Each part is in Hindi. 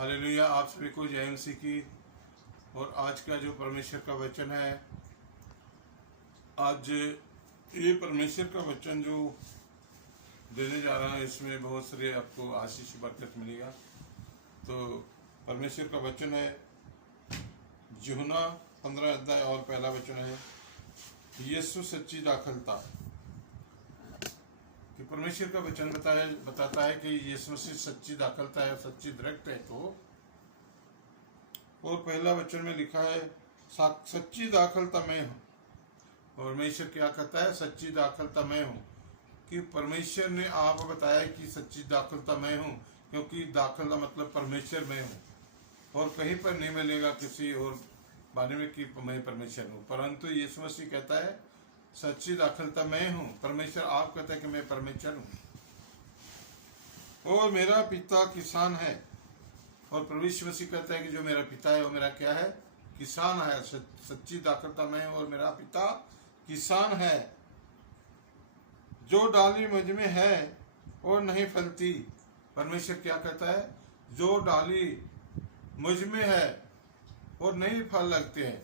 हालेलुया। आप सभी को जय मसीह की। और आज का जो परमेश्वर का वचन है, आज ये परमेश्वर का वचन जो देने जा रहा है, इसमें बहुत सारे आपको आशीष बरकत मिलेगा। तो परमेश्वर का वचन है यूहन्ना 15 अध्याय और पहला वचन है, यीशु सच्ची दाखलता। कि परमेश्वर का वचन बताता है कि यीशु मसीह सच्ची दाखलता है, सच्ची दरख्त है। तो और पहला वचन में लिखा है सच्ची दाखलता मैं हूँ। परमेश्वर क्या कहता है? सच्ची दाखलता मैं हूँ। कि परमेश्वर ने आप बताया कि सच्ची दाखलता मैं हूँ, क्योंकि दाखलता मतलब परमेश्वर में हूँ। और कहीं पर नहीं मिलेगा किसी और बारे में कि मैं परमेश्वर हूँ, परंतु यीशु मसीह कहता है सच्ची दाखलता मैं हूँ। परमेश्वर आप कहता है कि मैं परमेश्वर हूँ और मेरा पिता किसान है। और प्रभु यीशु मसीह कहता है कि जो मेरा पिता है वो मेरा क्या है? किसान है। सच्ची दाखलता मैं हूँ और मेरा पिता किसान है। जो डाली मुझ में है और नहीं फलती। परमेश्वर क्या कहता है? जो डाली मुझ में है और नहीं फल लगते हैं,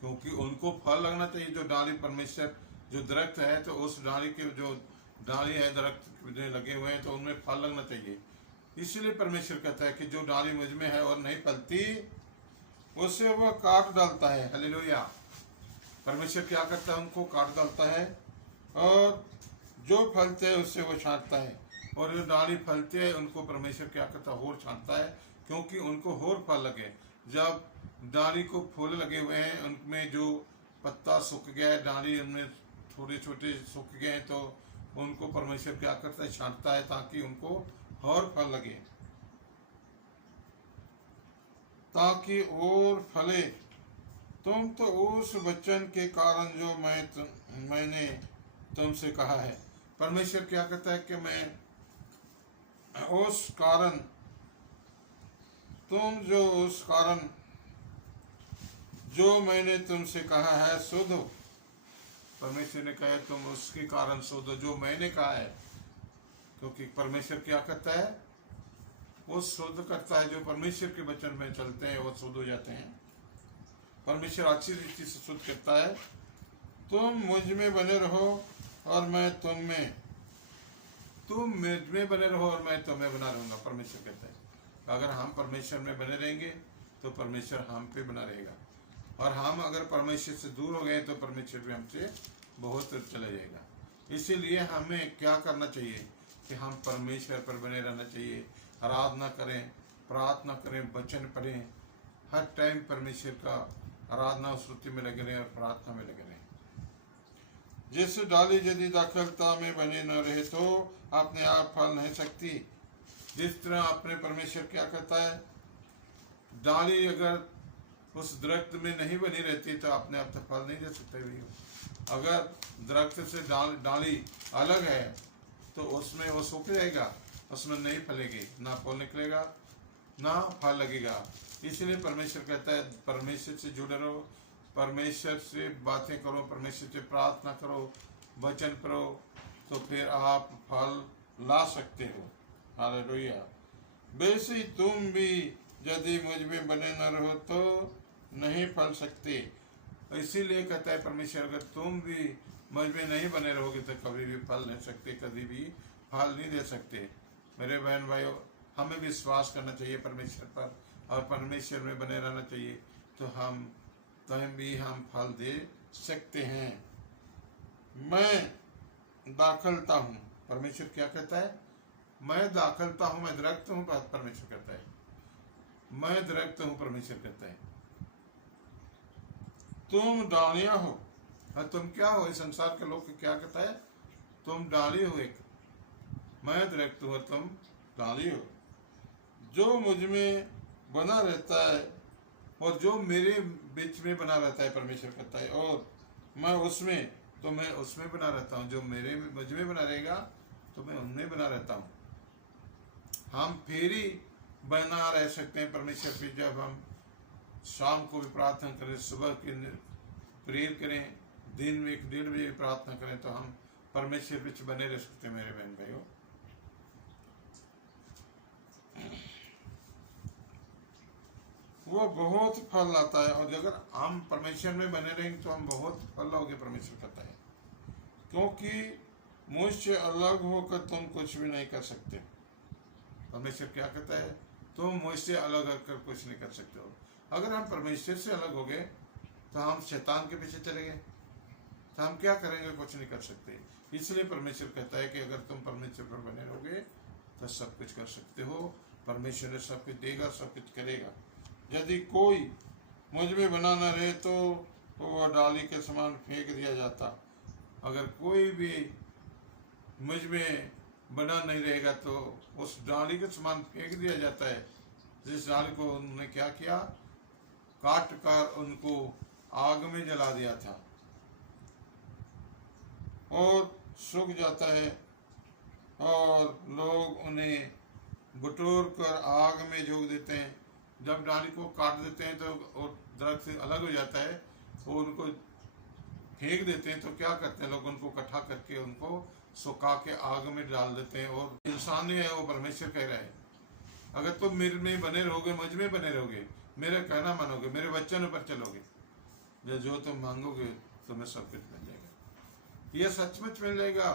क्योंकि उनको फल लगना चाहिए। जो डाली परमेश्वर जो दरख्त है, तो उस डाली के जो डाली है दरख्त जो लगे हुए हैं, तो उनमें फल लगना चाहिए। इसलिए परमेश्वर कहता है कि जो डाली मुझ में है और नहीं फलती, उससे वह काट डालता है। हालेलुया। परमेश्वर क्या करता है? उनको काट डालता है। और जो फलते हैं उससे वो छांटता है। और जो डाली फलते हैं उनको परमेश्वर क्या करता है? होर छांटता है, क्योंकि उनको होर फल लगे। जब डाली को फूल लगे हुए हैं, उनमें जो पत्ता सूख गया है, डाली उनमें छोटे छोटे सूख गए हैं, तो उनको परमेश्वर क्या करता है? छांटता है, ताकि उनको और फल लगे, ताकि और फले। तुम तो उस वचन के कारण जो मैंने तुमसे कहा है। परमेश्वर क्या कहता है कि मैं उस कारण, तुम जो उस कारण जो मैंने तुमसे कहा है शुद्ध हो। परमेश्वर ने कहा तुम उसके कारण शुद्ध हो जो मैंने कहा है। क्योंकि परमेश्वर क्या करता है? वो शुद्ध करता है। जो परमेश्वर के वचन में चलते हैं वो शुद्ध हो जाते हैं। परमेश्वर अच्छी रीति से शुद्ध करता है। तुम मुझ में बने रहो और मैं तुम में, तुम मुझ में बने रहो और मैं तुम्हें बना रहूंगा। परमेश्वर कहता है अगर हम परमेश्वर में बने रहेंगे तो परमेश्वर हम पे बना रहेगा। और हम अगर परमेश्वर से दूर हो गए तो परमेश्वर भी हमसे बहुत दूर चला जाएगा। इसीलिए हमें क्या करना चाहिए कि हम परमेश्वर पर बने रहना चाहिए। आराधना करें, प्रार्थना करें, वचन पढ़ें। हर टाइम परमेश्वर का आराधना स्तुति में लगे रहें और प्रार्थना में लगे रहें। जैसे डाली यदि दाखलता में बने न रहे तो अपने आप फल नहीं सकती। जिस तरह अपने परमेश्वर क्या कहता है? डाली अगर उस दरख्त में नहीं बनी रहती तो अपने आप तो फल नहीं दे सकते भी। अगर दरख्त से डाली अलग है तो उसमें वो सूख जाएगा, उसमें नहीं फलेगी, ना फल निकलेगा ना फल लगेगा। इसलिए परमेश्वर कहता है परमेश्वर से जुड़े रहो, परमेश्वर से बातें करो, परमेश्वर से प्रार्थना करो, वचन पढ़ो, तो फिर आप फल ला सकते हो। हालेलुया। वैसे ही तुम भी यदि मुझ में बने न रहो तो नहीं फल सकते। इसीलिए कहता है परमेश्वर अगर तुम भी मुझ में नहीं बने रहोगे तो कभी भी फल नहीं सकते, कभी भी फल नहीं दे सकते। मेरे बहन भाइयों, हमें विश्वास करना चाहिए परमेश्वर पर और परमेश्वर में बने रहना चाहिए, तो हम फल दे सकते हैं। मैं दाखलता हूँ। परमेश्वर क्या कहता है? मैं दाखलता हूँ, मैं दरख्त हूँ। परमेश्वर कहता है मैं दरख्त हूँ। परमेश्वर कहता है तुम डालियां हो। और तुम क्या हो? इस संसार के लोग क्या कहता है? तुम डाली हो एक, मैं दरख्त हूँ, तुम डाली हो। जो मुझ में बना रहता है और जो मेरे बीच में बना रहता है, परमेश्वर कहता है, और मैं उसमें, तो मैं उसमें बना रहता हूँ। जो मुझ में बना रहेगा तो मैं उनमें बना रहता हूँ। हम फिर ही बना रह सकते हैं परमेश्वर पे जब हम शाम को भी प्रार्थना करें, सुबह के प्रेयर करें, दिन में 1-1:30 बजे प्रार्थना करें, तो हम परमेश्वर पे बने रह सकते हैं। मेरे बहन भाइयों, वो बहुत फल लाता है। और अगर हम परमेश्वर में बने रहेंगे तो हम बहुत फल लाओगे, परमेश्वर कहता है, क्योंकि मुझसे अलग होकर तुम कुछ भी नहीं कर सकते। परमेश्वर क्या कहता है, तुम मुझसे अलग होकर कुछ नहीं कर सकते हो। अगर हम परमेश्वर से अलग हो गए तो हम शैतान के पीछे चले गए, तो हम क्या करेंगे, कुछ नहीं कर सकते। इसलिए परमेश्वर कहता है कि अगर तुम परमेश्वर पर बने रहोगे तो सब कुछ कर सकते हो। परमेश्वर सब कुछ देगा, सब कुछ करेगा। यदि कोई मुझ में बना न रहे तो वह डाली के समान फेंक दिया जाता। अगर कोई भी मुझ में बना नहीं रहेगा तो उस डाली के समान फेंक दिया जाता है, जिस डाली को उन्होंने क्या किया, काट कर उनको आग में जला दिया था और सूख जाता है, और लोग उन्हें बटोर कर आग में झोंक देते हैं। जब डाली को काट देते हैं तो और दरख्त से अलग हो जाता है, तो उनको फेंक देते हैं, तो क्या करते हैं लोग, उनको इकट्ठा करके उनको सुखा के आग में डाल देते हैं। और इंसान ही है वो, परमेश्वर कह रहा है, अगर तुम मेरे में बने रहोगे, मुझ में बने रहोगे, मेरा कहना मानोगे, मेरे वचन पर चलोगे, जो तुम मांगोगे तुम्हें सब कुछ मिल जाएगा। यह सचमुच मिल जाएगा।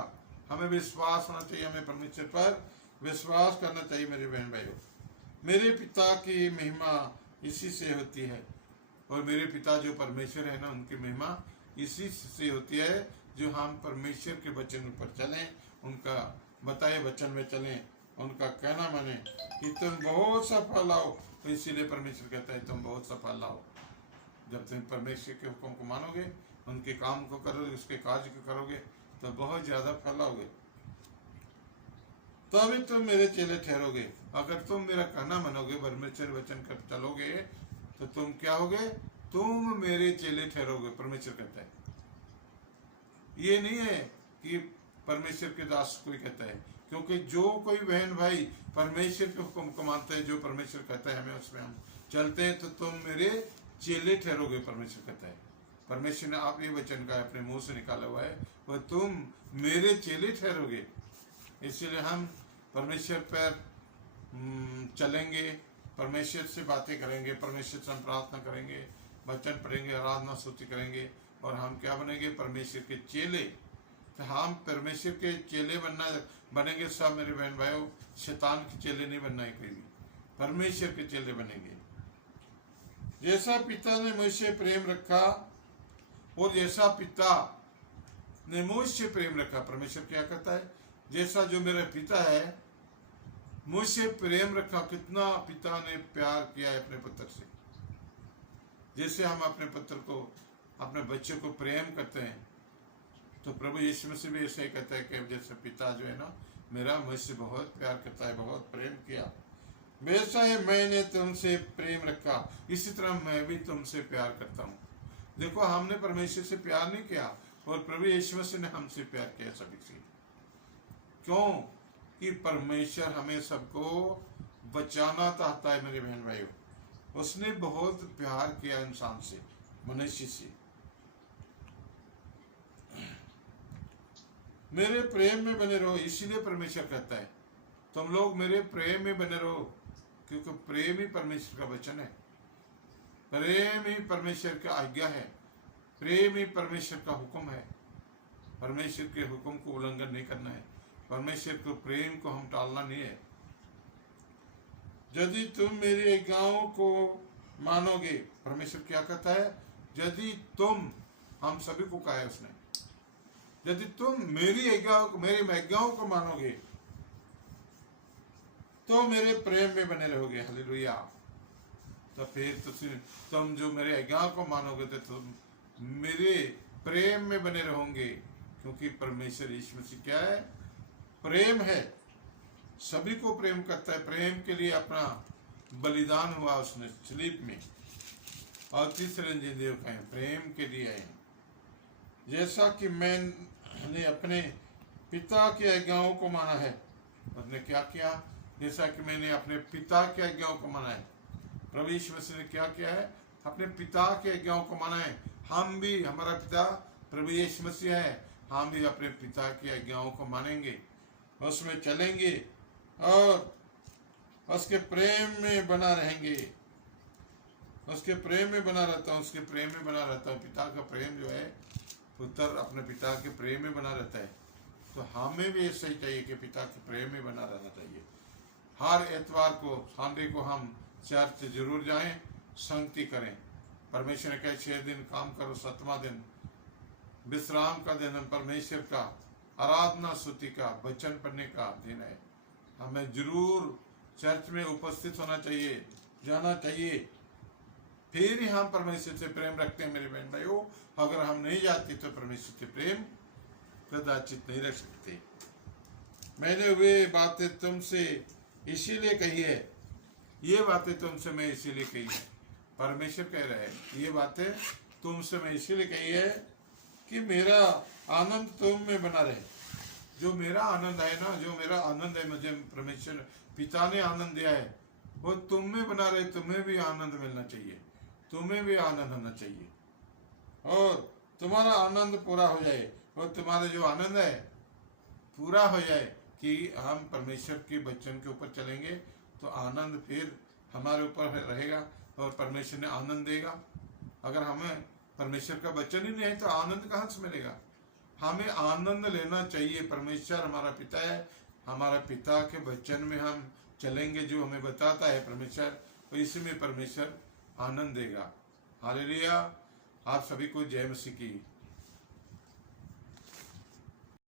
हमें विश्वास होना चाहिए, हमें परमेश्वर पर विश्वास करना चाहिए। मेरे बहन भाइयों, मेरे पिता की महिमा इसी से होती है, और मेरे पिता जो परमेश्वर है ना, उनकी महिमा इसी से होती है, जो हम परमेश्वर के वचन पर चलें, उनका बताए वचन में चलें, उनका कहना माने कि तुम बहुत सा फल लाओ। तो इसीलिए परमेश्वर कहता है तुम बहुत सा फल लाओ। जब तुम परमेश्वर के हुक्म को मानोगे, उनके काम को करोगे, उसके कार्य को करोगे, तो बहुत ज्यादा फल लाओगे, तभी तुम मेरे चेले ठहरोगे। अगर तुम मेरा कहना मानोगे, परमेश्वर वचन कर चलोगे, तो तुम क्या होगे, तुम मेरे चेले ठहरोगे। परमेश्वर कहता है, ये नहीं है कि परमेश्वर के दास कोई कहता है, क्योंकि जो कोई बहन भाई परमेश्वर के हुक्म को मानता है, जो परमेश्वर कहता है हमें, उसमें हम चलते हैं, तो तुम मेरे चेले ठहरोगे। परमेश्वर कहता है, परमेश्वर ने आप ये वचन का अपने मुंह से निकाला हुआ है, वह तुम मेरे चेले ठहरोगे। इसीलिए हम परमेश्वर पर चलेंगे, परमेश्वर से बातें करेंगे, परमेश्वर से हम प्रार्थना करेंगे, वचन पढ़ेंगे, आराधना स्तुति करेंगे, और हम क्या बनेंगे, परमेश्वर के चेले। तो हम परमेश्वर के चेले बनेंगे सब मेरे बहन भाइयों। शैतान के चेले नहीं बनना है कोई भी, परमेश्वर के चेले बनेंगे। जैसा पिता ने मुझसे प्रेम रखा, और जैसा पिता ने मुझसे प्रेम रखा, परमेश्वर क्या कहता है, जैसा जो मेरा पिता है मुझसे प्रेम रखा। कितना पिता ने प्यार किया है अपने पुत्र से। जैसे हम अपने पुत्र को, अपने बच्चे को प्रेम करते हैं, तो प्रभु यीशु मसीह भी ऐसे ही कहता है कि जैसे पिता जो है ना मेरा मुझसे बहुत प्यार करता है, बहुत प्रेम किया, वैसा ही मैंने तुमसे प्रेम रखा, इसी तरह मैं भी तुमसे प्यार करता हूँ। देखो, हमने परमेश्वर से प्यार नहीं किया, और प्रभु यीशु मसीह ने हमसे प्यार किया सभी से। क्यों? कि परमेश्वर हमें सबको बचाना चाहता है मेरे बहन भाइयों। उसने बहुत प्यार किया इंसान से, मनुष्य से। मेरे प्रेम में बने रहो, इसीलिए परमेश्वर कहता है तुम लोग मेरे प्रेम में बने रहो, क्योंकि प्रेम ही परमेश्वर का वचन है, प्रेम ही परमेश्वर का आज्ञा है, प्रेम ही परमेश्वर का हुक्म है। परमेश्वर के हुक्म को उल्लंघन नहीं करना है, परमेश्वर को प्रेम को हम टालना नहीं है। यदि तुम मेरी आज्ञाओं को मानोगे, परमेश्वर क्या कहता है, यदि तुम, हम सभी को कहा है उसने, यदि तुम मेरी आज्ञाओं को मानोगे तो मेरे प्रेम में बने रहोगे। हालेलुया। तो फिर तुम जो मेरे आज्ञाओं को मानोगे तो तुम मेरे प्रेम में बने रहोगे, क्योंकि परमेश्वर यीशु मसीह क्या है, प्रेम है, सभी को प्रेम करता है। प्रेम के लिए अपना बलिदान हुआ उसने सलीब में, और तीसरे दिन प्रेम के लिए आए। जैसा कि मैंने अपने पिता की आज्ञाओं को माना है, उसने क्या किया, जैसा कि मैंने अपने पिता की आज्ञाओं को माना है। प्रभु यीशु मसीह ने क्या किया है, अपने पिता की आज्ञाओं को माना है। हम भी, हमारा पिता प्रभु यीशु मसीह है, हम भी अपने पिता की आज्ञाओं को मानेंगे, उसमें चलेंगे और उसके प्रेम में बना रहेंगे। उसके प्रेम में बना रहता हूँ, उसके प्रेम में बना रहता हूँ। पिता का प्रेम जो है, पुत्र अपने पिता के प्रेम में बना रहता है। तो हमें भी ऐसा ही चाहिए कि पिता के प्रेम में बना रहना चाहिए। हर एतवार को, संडे को हम चर्च जरूर जाएं, संगति करें। परमेश्वर ने कहे 6 दिन काम करो, 7वां दिन विश्राम का दिन, परमेश्वर का आराधना स्तुति का वचन पढ़ने का दिन है। हमें जरूर चर्च में उपस्थित होना चाहिए, जाना चाहिए। फिर ही हम परमेश्वर से प्रेम रखते हैं मेरे बहन भाइयों। अगर हम नहीं जाते तो परमेश्वर से प्रेम कदाचित नहीं रख सकते। मैंने वे बातें तुमसे इसीलिए कही है, ये बातें तुमसे मैं इसीलिए कही है। परमेश्वर कह रहे हैं ये बातें तुमसे मैं इसीलिए कही है कि मेरा आनंद तुम में बना रहे। जो मेरा आनंद है ना, जो मेरा आनंद है, मुझे परमेश्वर पिता ने आनंद दिया है, वो तुम में बना रहे। तुम्हें भी आनंद मिलना चाहिए, तुम्हें भी आनंद होना चाहिए, और तुम्हारा आनंद पूरा हो जाए, और तुम्हारा जो आनंद है पूरा हो जाए कि हम परमेश्वर के वचन के ऊपर चलेंगे, तो आनंद फिर हमारे ऊपर रहेगा और परमेश्वर ने आनंद देगा। अगर हमें परमेश्वर का वचन ही नहीं है तो आनंद कहाँ से मिलेगा? हमें आनंद लेना चाहिए। परमेश्वर हमारा पिता है, हमारा पिता के वचन में हम चलेंगे, जो हमें बताता है परमेश्वर, तो इसमें परमेश्वर आनंद देगा। हालेलुया। आप सभी को जय मसीह की।